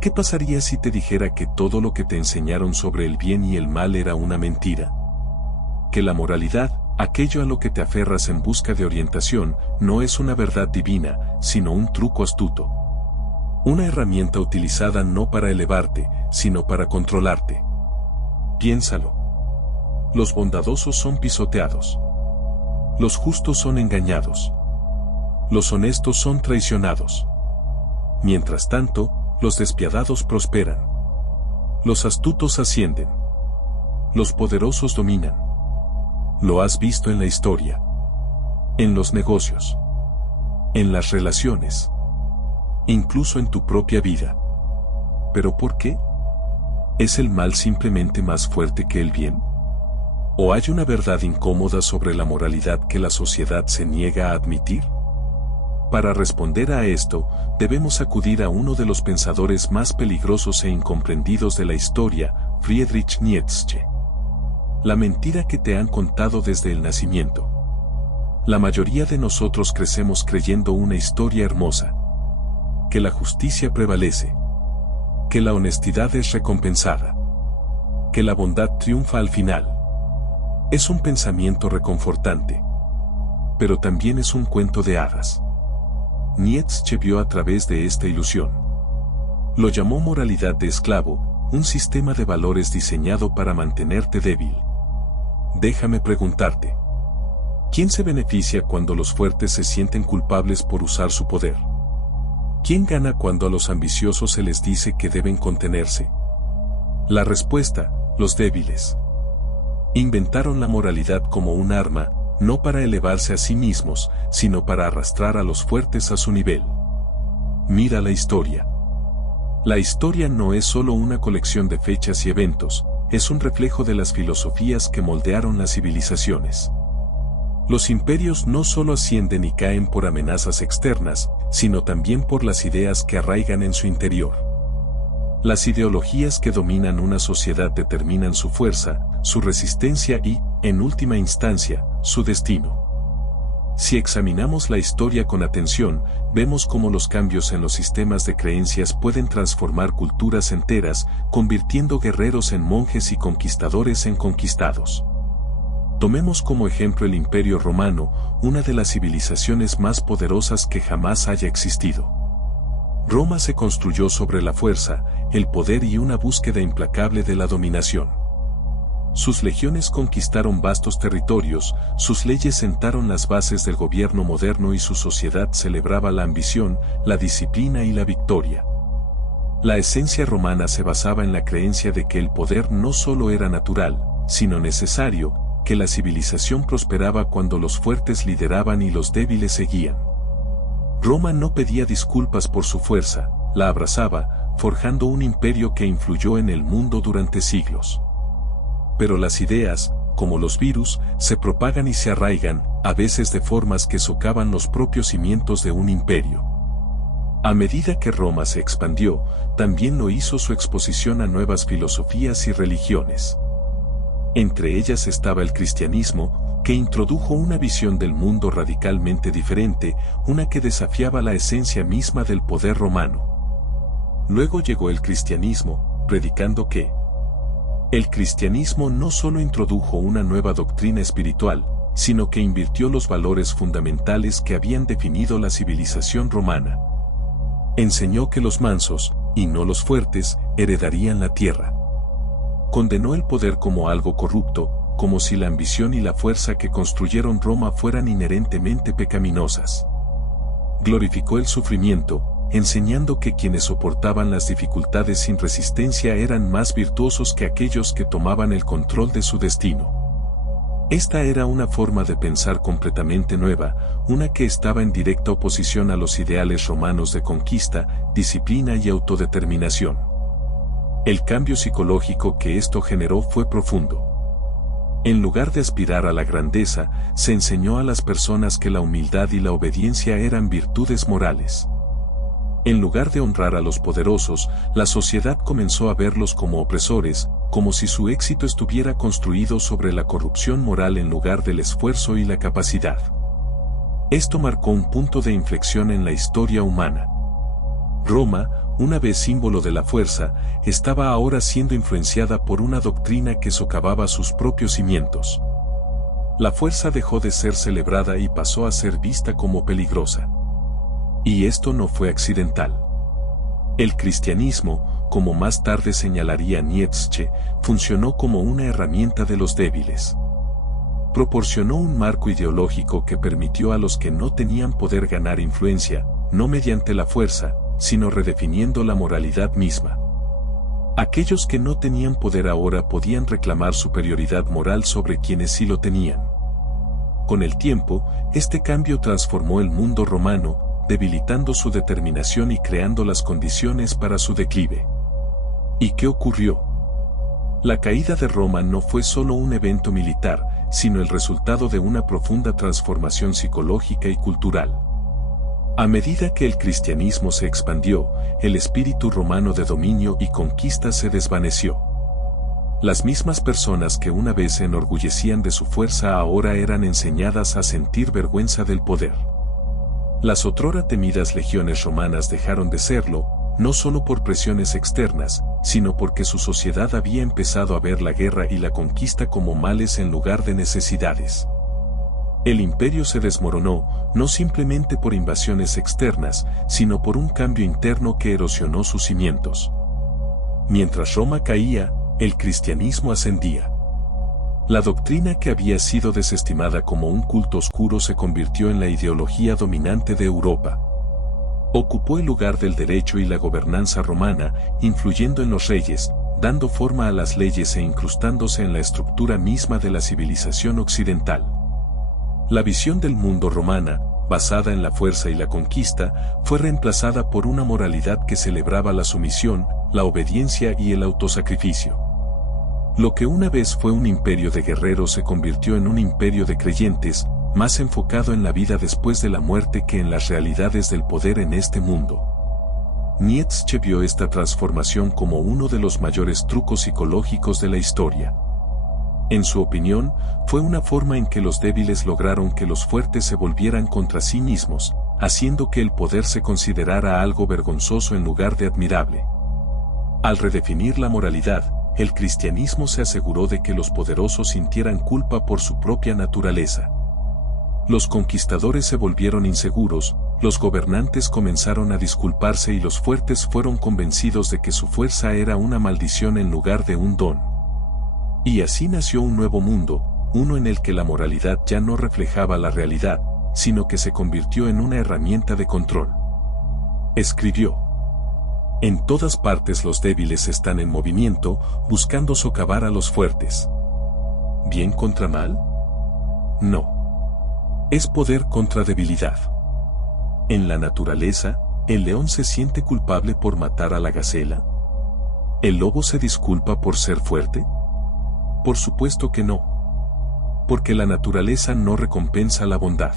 ¿Qué pasaría si te dijera que todo lo que te enseñaron sobre el bien y el mal era una mentira? Que la moralidad, aquello a lo que te aferras en busca de orientación, no es una verdad divina, sino un truco astuto. Una herramienta utilizada no para elevarte, sino para controlarte. Piénsalo. Los bondadosos son pisoteados. Los justos son engañados. Los honestos son traicionados. Mientras tanto, los despiadados prosperan. Los astutos ascienden. Los poderosos dominan. Lo has visto en la historia. En los negocios. En las relaciones. Incluso en tu propia vida. ¿Pero por qué? ¿Es el mal simplemente más fuerte que el bien? ¿O hay una verdad incómoda sobre la moralidad que la sociedad se niega a admitir? Para responder a esto, debemos acudir a uno de los pensadores más peligrosos e incomprendidos de la historia, Friedrich Nietzsche. La mentira que te han contado desde el nacimiento. La mayoría de nosotros crecemos creyendo una historia hermosa. Que la justicia prevalece. Que la honestidad es recompensada. Que la bondad triunfa al final. Es un pensamiento reconfortante. Pero también es un cuento de hadas. Nietzsche vio a través de esta ilusión. Lo llamó moralidad de esclavo, un sistema de valores diseñado para mantenerte débil. Déjame preguntarte. ¿Quién se beneficia cuando los fuertes se sienten culpables por usar su poder? ¿Quién gana cuando a los ambiciosos se les dice que deben contenerse? La respuesta, los débiles. Inventaron la moralidad como un arma, no para elevarse a sí mismos, sino para arrastrar a los fuertes a su nivel. Mira la historia. La historia no es solo una colección de fechas y eventos, es un reflejo de las filosofías que moldearon las civilizaciones. Los imperios no solo ascienden y caen por amenazas externas, sino también por las ideas que arraigan en su interior. Las ideologías que dominan una sociedad determinan su fuerza, su resistencia y, en última instancia, su destino. Si examinamos la historia con atención, vemos cómo los cambios en los sistemas de creencias pueden transformar culturas enteras, convirtiendo guerreros en monjes y conquistadores en conquistados. Tomemos como ejemplo el Imperio Romano, una de las civilizaciones más poderosas que jamás haya existido. Roma se construyó sobre la fuerza, el poder y una búsqueda implacable de la dominación. Sus legiones conquistaron vastos territorios, sus leyes sentaron las bases del gobierno moderno y su sociedad celebraba la ambición, la disciplina y la victoria. La esencia romana se basaba en la creencia de que el poder no solo era natural, sino necesario, que la civilización prosperaba cuando los fuertes lideraban y los débiles seguían. Roma no pedía disculpas por su fuerza, la abrazaba, forjando un imperio que influyó en el mundo durante siglos. Pero las ideas, como los virus, se propagan y se arraigan, a veces de formas que socavan los propios cimientos de un imperio. A medida que Roma se expandió, también lo hizo su exposición a nuevas filosofías y religiones. Entre ellas estaba el cristianismo, que introdujo una visión del mundo radicalmente diferente, una que desafiaba la esencia misma del poder romano. Luego llegó el cristianismo, predicando que el cristianismo no solo introdujo una nueva doctrina espiritual, sino que invirtió los valores fundamentales que habían definido la civilización romana. Enseñó que los mansos, y no los fuertes, heredarían la tierra. Condenó el poder como algo corrupto, como si la ambición y la fuerza que construyeron Roma fueran inherentemente pecaminosas. Glorificó el sufrimiento, enseñando que quienes soportaban las dificultades sin resistencia eran más virtuosos que aquellos que tomaban el control de su destino. Esta era una forma de pensar completamente nueva, una que estaba en directa oposición a los ideales romanos de conquista, disciplina y autodeterminación. El cambio psicológico que esto generó fue profundo. En lugar de aspirar a la grandeza, se enseñó a las personas que la humildad y la obediencia eran virtudes morales. En lugar de honrar a los poderosos, la sociedad comenzó a verlos como opresores, como si su éxito estuviera construido sobre la corrupción moral en lugar del esfuerzo y la capacidad. Esto marcó un punto de inflexión en la historia humana. Roma, una vez símbolo de la fuerza, estaba ahora siendo influenciada por una doctrina que socavaba sus propios cimientos. La fuerza dejó de ser celebrada y pasó a ser vista como peligrosa. Y esto no fue accidental. El cristianismo, como más tarde señalaría Nietzsche, funcionó como una herramienta de los débiles. Proporcionó un marco ideológico que permitió a los que no tenían poder ganar influencia, no mediante la fuerza, sino redefiniendo la moralidad misma. Aquellos que no tenían poder ahora podían reclamar superioridad moral sobre quienes sí lo tenían. Con el tiempo, este cambio transformó el mundo romano, debilitando su determinación y creando las condiciones para su declive. ¿Y qué ocurrió? La caída de Roma no fue solo un evento militar, sino el resultado de una profunda transformación psicológica y cultural. A medida que el cristianismo se expandió, el espíritu romano de dominio y conquista se desvaneció. Las mismas personas que una vez se enorgullecían de su fuerza ahora eran enseñadas a sentir vergüenza del poder. Las otrora temidas legiones romanas dejaron de serlo, no solo por presiones externas, sino porque su sociedad había empezado a ver la guerra y la conquista como males en lugar de necesidades. El imperio se desmoronó, no simplemente por invasiones externas, sino por un cambio interno que erosionó sus cimientos. Mientras Roma caía, el cristianismo ascendía. La doctrina que había sido desestimada como un culto oscuro se convirtió en la ideología dominante de Europa. Ocupó el lugar del derecho y la gobernanza romana, influyendo en los reyes, dando forma a las leyes e incrustándose en la estructura misma de la civilización occidental. La visión del mundo romana, basada en la fuerza y la conquista, fue reemplazada por una moralidad que celebraba la sumisión, la obediencia y el autosacrificio. Lo que una vez fue un imperio de guerreros se convirtió en un imperio de creyentes, más enfocado en la vida después de la muerte que en las realidades del poder en este mundo. Nietzsche vio esta transformación como uno de los mayores trucos psicológicos de la historia. En su opinión, fue una forma en que los débiles lograron que los fuertes se volvieran contra sí mismos, haciendo que el poder se considerara algo vergonzoso en lugar de admirable. Al redefinir la moralidad, el cristianismo se aseguró de que los poderosos sintieran culpa por su propia naturaleza. Los conquistadores se volvieron inseguros, los gobernantes comenzaron a disculparse y los fuertes fueron convencidos de que su fuerza era una maldición en lugar de un don. Y así nació un nuevo mundo, uno en el que la moralidad ya no reflejaba la realidad, sino que se convirtió en una herramienta de control. Escribió: en todas partes los débiles están en movimiento, buscando socavar a los fuertes. ¿Bien contra mal? No. Es poder contra debilidad. En la naturaleza, ¿el león se siente culpable por matar a la gacela? ¿El lobo se disculpa por ser fuerte? Por supuesto que no. Porque la naturaleza no recompensa la bondad.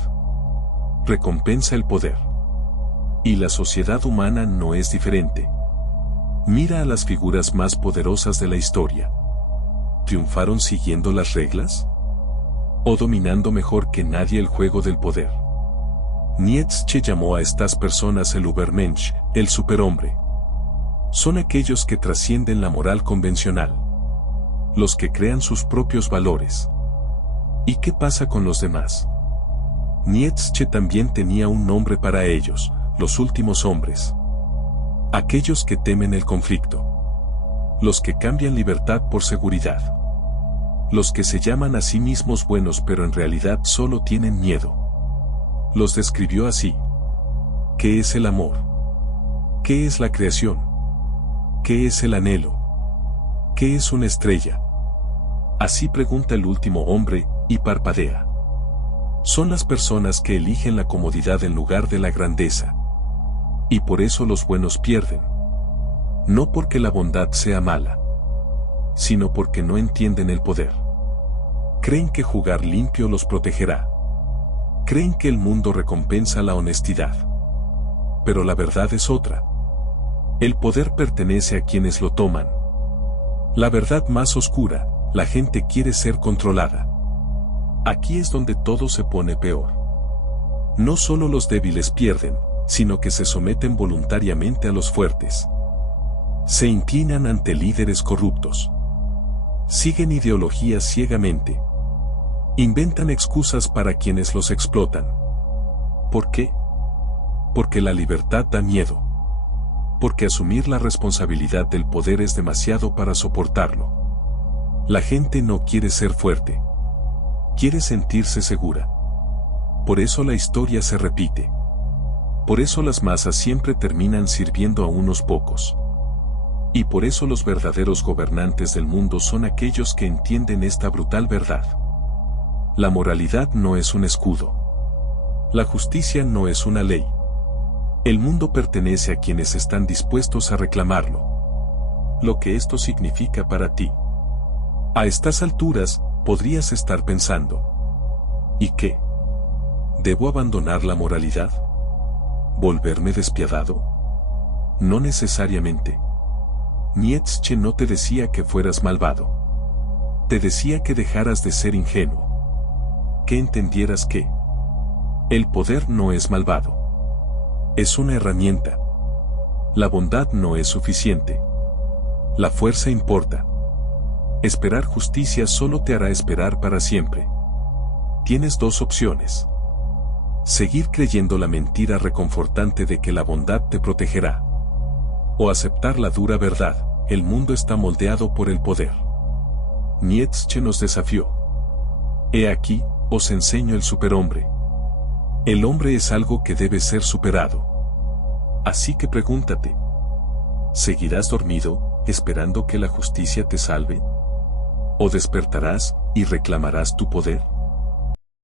Recompensa el poder. Y la sociedad humana no es diferente. Mira a las figuras más poderosas de la historia. ¿Triunfaron siguiendo las reglas? ¿O dominando mejor que nadie el juego del poder? Nietzsche llamó a estas personas el Übermensch, el superhombre. Son aquellos que trascienden la moral convencional. Los que crean sus propios valores. ¿Y qué pasa con los demás? Nietzsche también tenía un nombre para ellos: los últimos hombres. Aquellos que temen el conflicto. Los que cambian libertad por seguridad. Los que se llaman a sí mismos buenos pero en realidad solo tienen miedo. Los describió así. ¿Qué es el amor? ¿Qué es la creación? ¿Qué es el anhelo? ¿Qué es una estrella? Así pregunta el último hombre, y parpadea. Son las personas que eligen la comodidad en lugar de la grandeza. Y por eso los buenos pierden. No porque la bondad sea mala, sino porque no entienden el poder. Creen que jugar limpio los protegerá. Creen que el mundo recompensa la honestidad. Pero la verdad es otra. El poder pertenece a quienes lo toman. La verdad más oscura: la gente quiere ser controlada. Aquí es donde todo se pone peor. No solo los débiles pierden, sino que se someten voluntariamente a los fuertes. Se inclinan ante líderes corruptos. Siguen ideologías ciegamente. Inventan excusas para quienes los explotan. ¿Por qué? Porque la libertad da miedo. Porque asumir la responsabilidad del poder es demasiado para soportarlo. La gente no quiere ser fuerte. Quiere sentirse segura. Por eso la historia se repite. Por eso las masas siempre terminan sirviendo a unos pocos. Y por eso los verdaderos gobernantes del mundo son aquellos que entienden esta brutal verdad. La moralidad no es un escudo. La justicia no es una ley. El mundo pertenece a quienes están dispuestos a reclamarlo. Lo que esto significa para ti. A estas alturas, podrías estar pensando. ¿Y qué? ¿Debo abandonar la moralidad? ¿Volverme despiadado? No necesariamente. Nietzsche no te decía que fueras malvado. Te decía que dejaras de ser ingenuo. Que entendieras que el poder no es malvado. Es una herramienta. La bondad no es suficiente. La fuerza importa. Esperar justicia solo te hará esperar para siempre. Tienes dos opciones. Seguir creyendo la mentira reconfortante de que la bondad te protegerá. O aceptar la dura verdad, el mundo está moldeado por el poder. Nietzsche nos desafió. He aquí, os enseño el superhombre. El hombre es algo que debe ser superado. Así que pregúntate. ¿Seguirás dormido, esperando que la justicia te salve? ¿O despertarás y reclamarás tu poder?